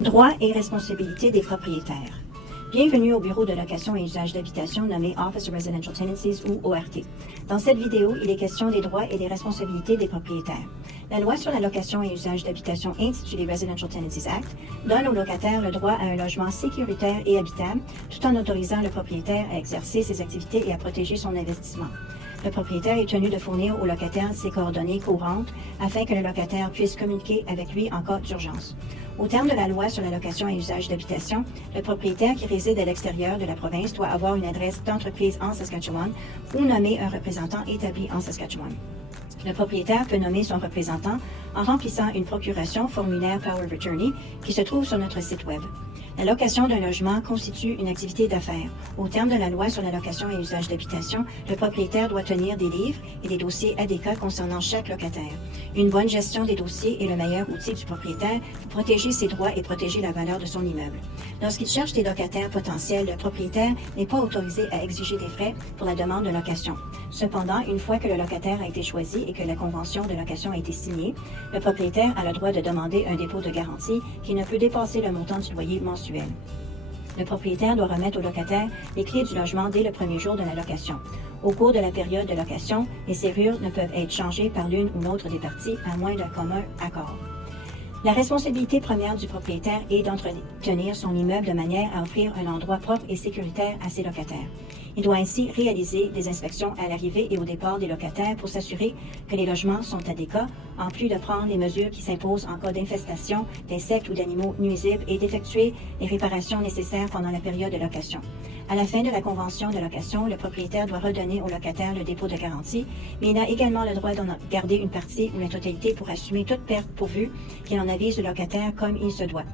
Droits et responsabilités des propriétaires. Bienvenue au bureau de location et usage d'habitation nommé Office of Residential Tenancies ou ORT. Dans cette vidéo, il est question des droits et des responsabilités des propriétaires. La loi sur la location et usage d'habitation intitulée Residential Tenancies Act donne aux locataires le droit à un logement sécuritaire et habitable tout en autorisant le propriétaire à exercer ses activités et à protéger son investissement. Le propriétaire est tenu de fournir au locataire ses coordonnées courantes afin que le locataire puisse communiquer avec lui en cas d'urgence. Au terme de la loi sur la location et usage d'habitation, le propriétaire qui réside à l'extérieur de la province doit avoir une adresse d'entreprise en Saskatchewan ou nommer un représentant établi en Saskatchewan. Le propriétaire peut nommer son représentant en remplissant une procuration formulaire Power of Attorney qui se trouve sur notre site Web. La location d'un logement constitue une activité d'affaires. Au terme de la loi sur la location et usage d'habitation, le propriétaire doit tenir des livres et des dossiers ADK concernant chaque locataire. Une bonne gestion des dossiers est le meilleur outil du propriétaire pour protéger ses droits et protéger la valeur de son immeuble. Lorsqu'il cherche des locataires potentiels, le propriétaire n'est pas autorisé à exiger des frais pour la demande de location. Cependant, une fois que le locataire a été choisi et que la convention de location a été signée, le propriétaire a le droit de demander un dépôt de garantie qui ne peut dépasser le montant du loyer mensuel. Le propriétaire doit remettre au locataire les clés du logement dès le premier jour de la location. Au cours de la période de location, les serrures ne peuvent être changées par l'une ou l'autre des parties à moins d'un commun accord. La responsabilité première du propriétaire est d'entretenir son immeuble de manière à offrir un endroit propre et sécuritaire à ses locataires. Il doit ainsi réaliser des inspections à l'arrivée et au départ des locataires pour s'assurer que les logements sont ADK, en plus de prendre les mesures qui s'imposent en cas d'infestation d'insectes ou d'animaux nuisibles et d'effectuer les réparations nécessaires pendant la période de location. À la fin de la convention de location, le propriétaire doit redonner au locataire le dépôt de garantie, mais il a également le droit d'en garder une partie ou la totalité pour assumer toute perte pourvu qu'il en avise le locataire comme il se doit.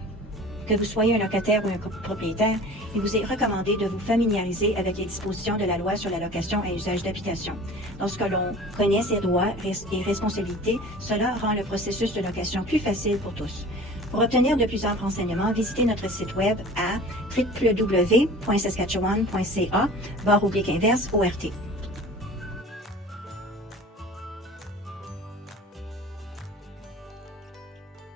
Que vous soyez un locataire ou un propriétaire, il vous est recommandé de vous familiariser avec les dispositions de la loi sur la location et usage d'habitation. Lorsque l'on connaît ses droits et responsabilités, cela rend le processus de location plus facile pour tous. Pour obtenir de plus amples renseignements, visitez notre site web à www.saskatchewan.ca/ORT.